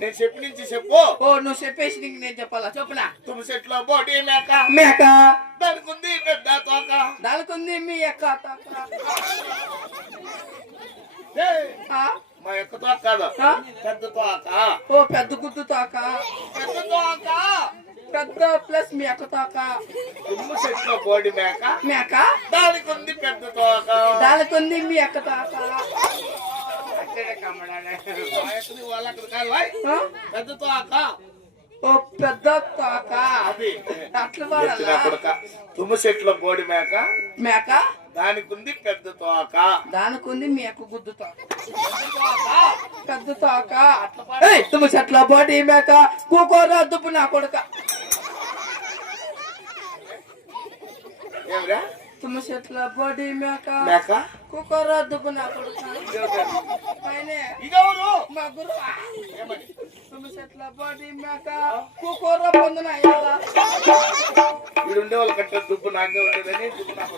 నేను చెప్పి నుంచి చెప్పు. ఓ నువ్వు చెప్పేసి నీకు నేను చెప్పాలా? చెప్పునా. తుమ్మ చెట్లో బోటి మేక మేక దానికి ఉంది పెద్ద తోక. దానికుంది మీ యొక్క తోక. మా యొక్క తోక కాదు, పెద్ద తోక. ఓ పెద్ద గుద్దు తోక. పెద్ద తోక పెద్ద ప్లస్ మీ యొక్క తోక. తుమ్మ చెట్లో బోటి మేక మేక దానికి ఉంది పెద్ద తోక. దానికుంది మీ యొక్క తోక. పెద్ద తోక. ఓ పెద్ద తోక. అది అట్లా వాడాలా? తుమ్మ చెట్లో బోడి మేక మేక దానికి ఉంది పెద్ద తోక. దానికుంది మీ యొక్క గుద్దు తోక. పెద్ద తోక. తుమ్మ చెట్ల బాడీ మేక కూకోరా దుబ్బు నా కొడుక. ఏమిరా? తుమ్మ చెట్ల బాడీ మేక మేక కూకోరా దుబ్బు నా కొడుక. ఇదెవరు? మా గురువు. ఏమని? తుమ్మ చెట్ల బాడీ మేక కూకోరా పొందున వీడుండే వాళ్ళ కంటే దుబ్బు నాకే ఉండేదని దుబ్బు నాకు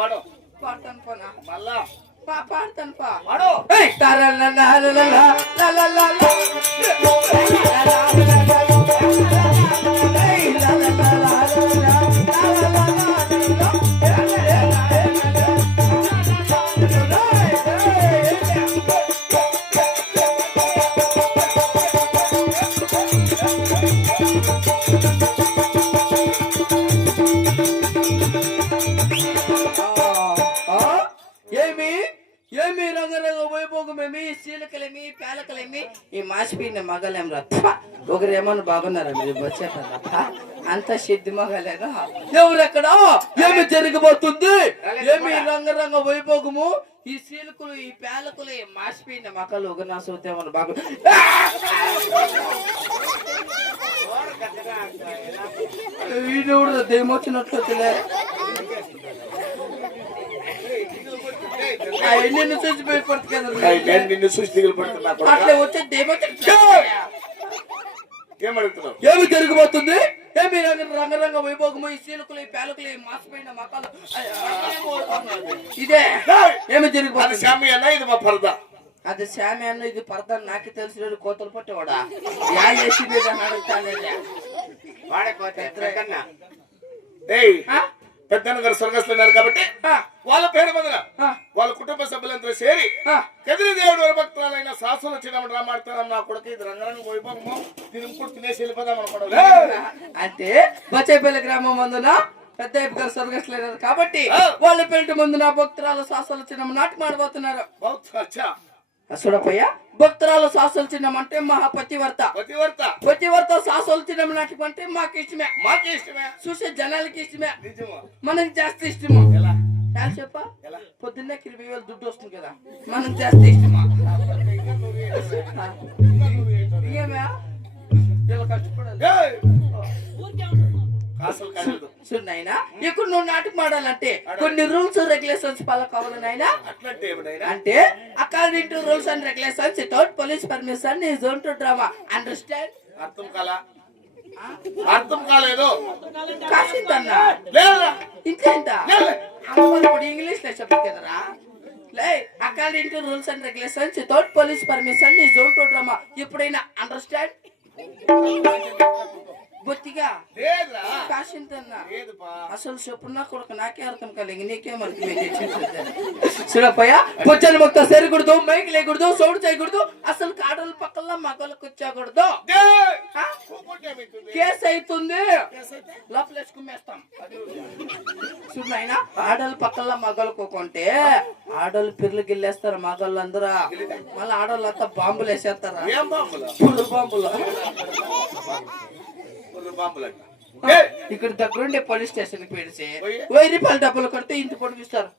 పాడు. పాడతాను పోనా? మళ్ళా పాడతాను పా. పాడు. ఏమి రంగరంగ వైభోగమేమి శీలకలేమి పేలకలేమి ఈ మాసిపోయిన మగలేం రా. ఒకరేమన్నా బాగున్నారా మీరు? వచ్చేట అంత సిద్ధి మగలేనా? ఎవరెక్కడా? ఏమి జరగబోతుంది? ఏమి రంగరంగ వైభోగము? ఈ శీలకులు ఈ పేలకులు ఈ మాసిపోయిన మగలు ఒక నా సూతేమన్నా బాగు. వీడు కూడా దేమొచ్చినట్లయితే నిన్ను చూసి భయపడుతుంది కదా. నిన్ను చూసి దిగులు పడుతున్నా. అట్లా వచ్చే ఏమడుగుతున్నావు? ఏమి జరగబోతుంది? ఏమి రంగరంగ వైభోగము ఈ శీలకులు ఈ పేలకులు ఈ మాసిపోయిన మకాలు ఇదే ఏమి జరగబోతుంది? శామ్యాన్న ఇది మా పరదా. అది శామ్యాన్న ఇది పరదా. నాకు తెలిసిన కోతలు పట్టేవాడా యా చేసింది అని అడుగుతానే. పెద్దన్న గారు స్వర్గస్థున్నారు కాబట్టి వాళ్ళ పేరు మొదల వాళ్ళ కుటుంబ సభ్యులంతా చేరి కదిరి దేవుడు వరభక్తులైన శాసన చిన్నప్పుడు రామాడతాం నా కొడుకు ఇది రంగరంగ వైభవము దీని ఇంకోటి తినేసి వెళ్ళిపోదాం అనుకోవడం. అంటే బచ్చేపల్లి గ్రామం మందున పెద్ద గారు స్వర్గస్థులైనారు కాబట్టి వాళ్ళ పేరు ముందున భక్తురాలు శాసన చిన్నమ్మ నాటకం ఆడబోతున్నారు. చూడపోయా భక్తురాలు శాసన చిన్నం అంటే మహాపతివర్త. పతివర్త శాసన చిన్నం నాటకం అంటే మాకు ఇష్టమే. చూసే జనాలకి ఇష్టమే. మనకి జాస్తి ఇష్టము. ఎలా చెప్ప? పొద్దున్నే 20,000 దుడ్డు వస్తుంది కదా, మనకు జాస్తి ఇష్టమా? ఏమే నాయనా ఇక్కడ నువ్వు నాటకం ఆడాలంటే కొన్ని రూల్స్ రెగ్యులేషన్స్ ఫాలో కావాలి నాయనా. అంటే according to rules and regulations without police permission is own to drama. Understand? అర్థం కాలేదు. కాసిందన్నా ఇంకేంట ఇప్పుడు ఇంగ్లీష్ లో చెప్పదు కదరా. According to rules and regulations without police permission is own to drama. ఎప్పుడైనా అండర్స్టాండ్? బొత్తిగా అసలు చెప్పున్నా కొడుకు నాకే అర్థం కాలేదు, నీకేమర్థం? చూడపోయా పొచ్చని మొత్తం సరికూడదు, మైక్ లేకూడదు, సౌండ్ చేయకూడదు, అసలు ఆడోళ్ళ పక్కన మగోళ్ళు కూర్చోకూడదు. కేసు అవుతుంది, లోపలేసుకుమేస్తాం. చూడైనా ఆడోళ్ళ పక్కన మగోళ్ళు కూకుంటే ఆడోళ్ళు పిర్లు గిల్లేస్తారు మగోళ్ళు అందరూ. మళ్ళీ ఆడోళ్ళు అంతా బాంబులు వేసేస్తారా? పుల్లు బాంబులు. ఇక్కడ దగ్గరుండే పోలీస్ స్టేషన్ కి పెడితే 1000 రూపాయలు డబ్బులు కడితే ఇంటి పొడిపిస్తారు.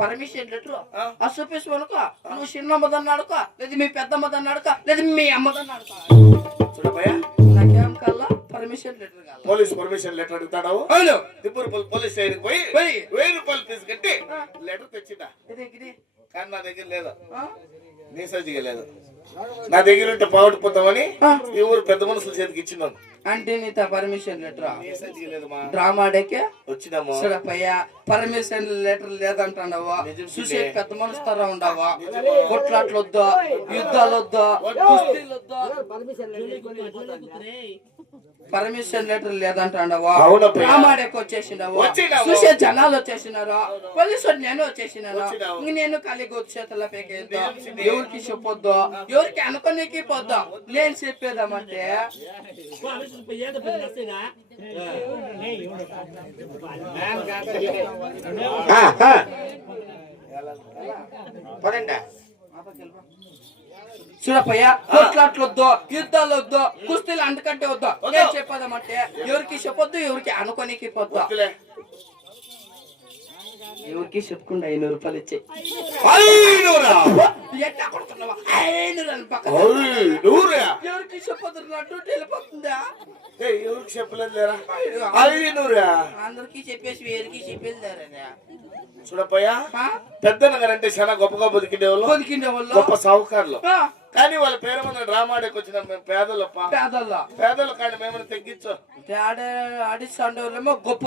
పర్మిషన్ లెటర్ అసూపేసి వాళ్ళకు నువ్వు చిన్నమ్మదని అడుక, లేదా మీ పెద్దమ్మదని అడుక, లేదా మీ అమ్మదని అడుక. నాకేం కల్లా పర్మిషన్ లెటర్ కాదు. పోలీస్ పర్మిషన్ లెటర్ అడుగుతాడు. తిప్పూరు పోలీస్ స్టేషన్ పోయి 1000 రూపాయలు ఫీజు కట్టి లెటర్ తెచ్చిందా? కానీ నా దగ్గర లేదు, నీ సజ్జిగా లేదు. నా దగ్గర ఉంటే పోగొట్టుపోతామని ఈ ఊరు పెద్ద మనుషుల చేతికి ఇచ్చినాను. అంటే నీతో పర్మిషన్ లెటర్ లేదమ్మా, డ్రామా ఆడేకే వచ్చినాము. చూడపయ్యా పర్మిషన్ లెటర్ లేదంటావా? చూసే పెద్ద మనసుతరా ఉండవా? కొట్లాట్లు వద్దా, యుద్ధాలు వద్దా, కుస్తీలు వద్దా, పర్మిషన్ లెటర్ లేదంటావా? డ్రామా ఆడేకి వచ్చేసినావు, చూసే జనాలు వచ్చేసినారు, పోలీసు నేను వచ్చేసినాను. ఇంక నేను కలిగి వచ్చేతల పేకేద్దా, ఎవరికి చెప్పొద్దు, ఎవరికి అనుకోనికి పోద్దా. నేను చెప్పేదామంటే చూడపయ్యా కొట్లాట్లు వద్దు, యుద్ధాలు వద్దు, కుస్తీలు అంతకంటే వద్దు. నేను చెప్పేదామంటే ఎవరికి చెప్పొద్దు, ఎవరికి అనుకోనికి పోద్దా. ఎవరికి చెప్పుకుండా 500 రూపాయలు ఇచ్చాయి. ఎవరికి చెప్పొద్దు, నా డ్యూటీ వెళ్ళిపోతుందా? ఎవరికి చెప్పలేదు లేరా? అందరికి చెప్పేసి ఎవరికి చెప్పేది. చూడపోయా పెద్ద నగర్ అంటే చాలా గొప్పగా బతికిండే వాళ్ళు, గొప్ప సాహుకారులు. కానీ వాళ్ళ పేరు మీద డ్రామా ఆడేకి వచ్చిన మేము పేదలప్ప. పేదలు కానీ మేమని తగ్గించు. ఆడిస్తాండేమో గొప్ప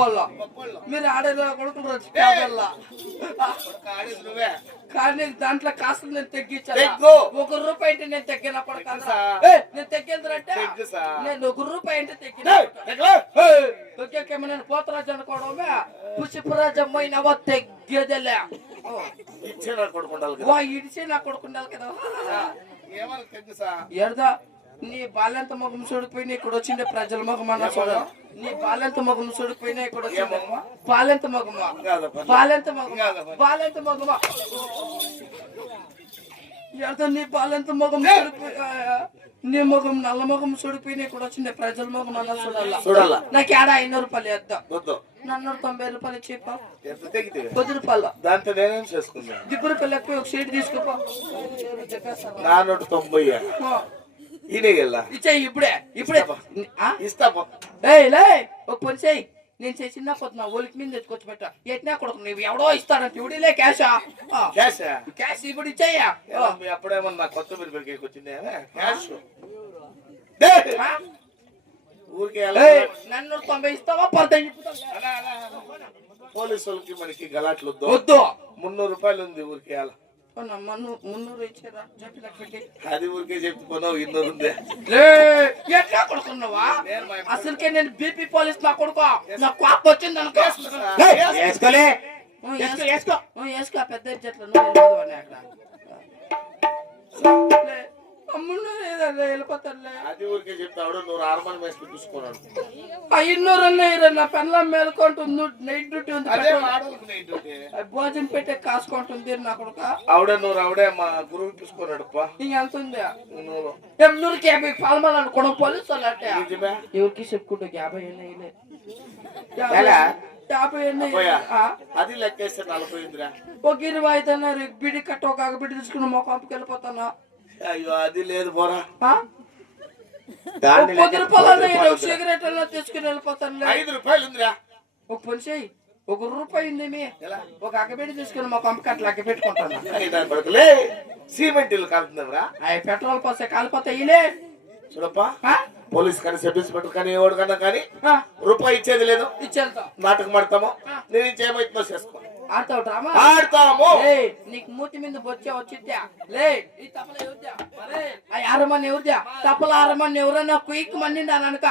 మీరు ఆడే కొడుకులు నువ్వే కానీ దాంట్లో కాస్త నేను తగ్గించాను. 1 రూపాయి అంటే నేను తగ్గినప్పుడు నేను తగ్గిందంటే నేను 1 రూపాయి అంటే తగ్గిన నేను పోతరాజు అనుకోవడమే పుష్పరాజమ్మైనవో తగ్గేదేలే. ఇచ్చే నా కొడుకుండాలి కదా ఎడదా నీ బాల్యంత ముఖం చూడిపోయినా ఇక్కడ వచ్చిండే ప్రజల ముఖం అన్న చూడ. నీ బాల్యంత ముఖం చూడిపోయినా ఇక్కడ వచ్చిండే బాల్యంత ముఖమా ఎడదా నీ బాల్యంత ముఖం చూడిపోయా. నీ ముఖం నల్ల ముఖం చూడిపోయినా ఇక్కడ వచ్చిండే ప్రజల ముఖం అన్న చూడాల. నాకు ఏడా 500 రూపాయలు వేద్దాం, నన్ను 90 రూపాయలు చెప్పా. 10 రూపాయలు దాంతో నేనేం చేసుకున్నా? 10 రూపాయలు ఎక్కువ ఒక సీట్ తీసుకోపా. 490 ఇచ్చాయి ఇప్పుడే ఇస్తా. ఒక పని చెయ్యి, నేను చేసిన పోతున్నా ఒలికి మీద తెచ్చుకొచ్చి పెట్టా. ఎట్నా కొడుకు నువ్వు ఎవడో ఇస్తాడంటే ఇవిడిలే క్యాషా క్యాష్ ఇప్పుడు ఇచ్చాయా? అప్పుడేమన్నా కొత్తిమీర పెరిగేకి వచ్చిందే క్యాష్. ఊరికే నన్ను 90 ఇస్తావా 10 పోలీసు వాళ్ళకి మనకి గలాట్లు వద్దు. 300 రూపాయలు ఉంది ఊరికే 300 ఇచ్చారా? అది ఊరికే చెప్పుకున్నావు 200 ఉంది. ఎట్లా కొడుకున్నావా? అసలుకే నేను బీపీ పోలీస్ నా కొడుకో, నా కోపం వచ్చింది అనుకో. వేసుకో పెద్ద చెట్లు వెళ్ళిపోతారులే. అది ఊరికే చెప్తాడు. నువ్వు ఆర్మల్ వేసుకుని చూసుకున్నాడు. 500 నా పెన్లం మేలుకుంటుంది, నైట్ డ్యూటీ ఉంది, భోజనం పెట్టే కాసుకుంటుంది నా కొడుక. ఆవిడే మా గురువు చూసుకున్నాడు. ఇంకెంత ఉంది? 150 పాలమాల అనుకోవడం పోలీసు వాళ్ళు అంటే ఎవరికి చెప్పుకుంటూ 50 అది లెక్కేస్తే 40 ఒక 20 అవుతున్నారు. బిడి కట్ట ఒక బిడి తీసుకుని మా పంపకి వెళ్ళిపోతానా? అయ్యో అది లేదు పోరా. 10 రూపాయలు సిగరెట్ తీసుకుని వెళ్ళిపోతాను. 5 రూపాయలు ఉందిరా. ఒక పని చెయ్యి, 1 రూపాయి ఉంది, ఒక అగ్గబెట్టి తీసుకుని మా పంపకి అట్లా అగ్గ పెట్టుకుంటాను. సిమెంట్ ఇల్లు కాలుతుందిరా. అవి పెట్రోల్ పోస్తే కాలిపోతాయిలే. చూడప్పా పోలీస్ కానీ సబ్ ఇన్స్పెక్టర్ కానీ ఎవడు కన్నా కానీ రూపాయి ఇచ్చేది లేదు. ఇచ్చేద్దాం, నాటకం ఆడతాము. నేను ఇచ్చేమైతుందో చేసుకో. ఆడతావు డ్రామా ఆడతాము. నీకు మూతి మీద బొచ్చే వచ్చిద్దా? లే ఈ తపల ఎవరిదా? ఆ 6 మంది ఎవరిదా? తపల 6 మంది ఎవరన్నా కుయిక్ మంది అనక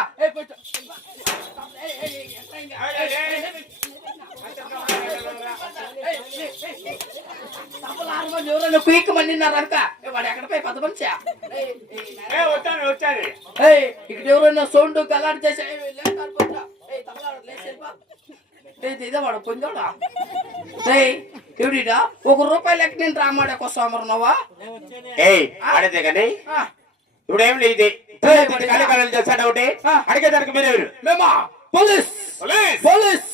తపల 6 మంది ఎవరన్నా కుయిక్ మంది అనక వాడు ఎక్కడిపై పెద్ద మనిషి ఇక్కడ ఎవరైనా సౌండ్ గలాడ్ చేసా ఇదే వాడు పొందోడా ఎవడిడా 1 రూపాయి లెక్క నేను రామాడేకో సోమరున్నావా? ఆడేదే కానీ ఇప్పుడు ఏం లేదు. చేస్తాడు ఒకటి అడిగేదానికి మీరెవరు? మేమా పోలీస్ పోలీస్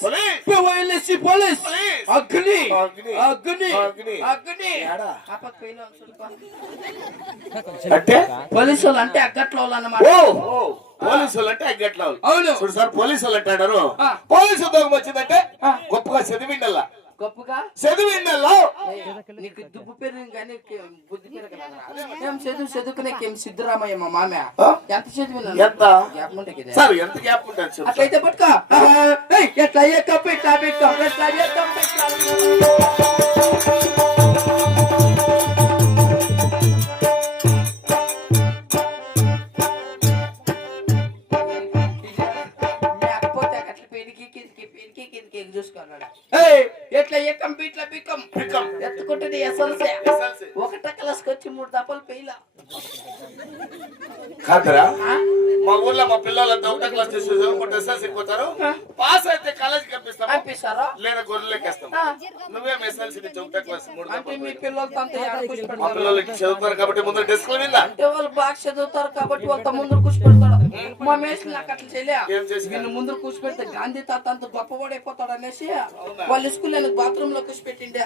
పోలీస్ పోలీస్ అగ్ని అగ్ని అగ్ని అంటే పోలీసు వాళ్ళు అంటే అగ్గట్లో అన్నమాట. పోలీసు వాళ్ళు అంటే అగ్గట్లో. అవును చూడు సార్, పోలీసు వాళ్ళు అంటాడు పోలీసు ఉద్యోగం వచ్చిందంటే గొప్పగా చదివిండల్లా, గొప్పగా చదివిందల్లో నీకు దుబ్బు పెరిగి కానీ బుద్ధి పెరగలేదురా. ఏం చదువుకునేకేం సిద్ధరామయ్య మా మామ ఎంత చదివినా ఎంత సార్ ఎంత గ్యాప్ ఉంటుంది చెప్పు. అట్లయితే పట్టుకో. ఎట్లా ఎక్కప్పు ఇట్లా బిక్కం ఎట్లా ఎక్కం లేకపోతే అట్లా పెరిగి కిందికి చూసుకున్నాడు. ఎట్లా ఎక్కం ఇట్లా బిక్కం బిక్కం. ఎత్తుకుంటుంది ఎస్ఎల్సీ SLC. ఒకట క్లాస్కి వచ్చి 3 దప్పలు పెయిలా. కాదురా మా ఊర్లో మా పిల్లలంతా ఒకటో క్లాస్ చేసి చదువుకుంటే ఎస్ఎల్సీ పోతారు. పాస్ అయితే కాలేజీకి పంపిస్తాం పంపిస్తారా? లేదా గొర్రెలెక్కేస్తాం. నువ్వేం ఎస్ఎల్సీ నుంచి ఒకటో క్లాస్ 3 అంటే మీ పిల్లలతో అంతా ఏడ కూర్చో మా పెడతారు? పిల్లలకి చదువుతారు కాబట్టి ముందు డెస్క్ మీద అంటే వాళ్ళు బాగా చదువుతారు కాబట్టి వాళ్ళతో ముందు కూర్చోపెడతాడు. మా మేసి నాకు అట్లా చేయలే. ఏం చేసి వీళ్ళు ముందు కూర్చోపెడితే గాంధీ తాత అంత గొప్పవాడైపోతాడు అనేసి వాళ్ళ స్కూల్ బాత్రూమ్ లో కూర్చోపెట్టిండే.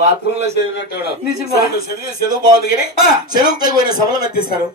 బాత్రూమ్ లో చదివినట్టు నిజమా? చదువు బాగుంది కానీ చదువు తగ్గిపోయిన సభలు ఎత్తిస్తారు.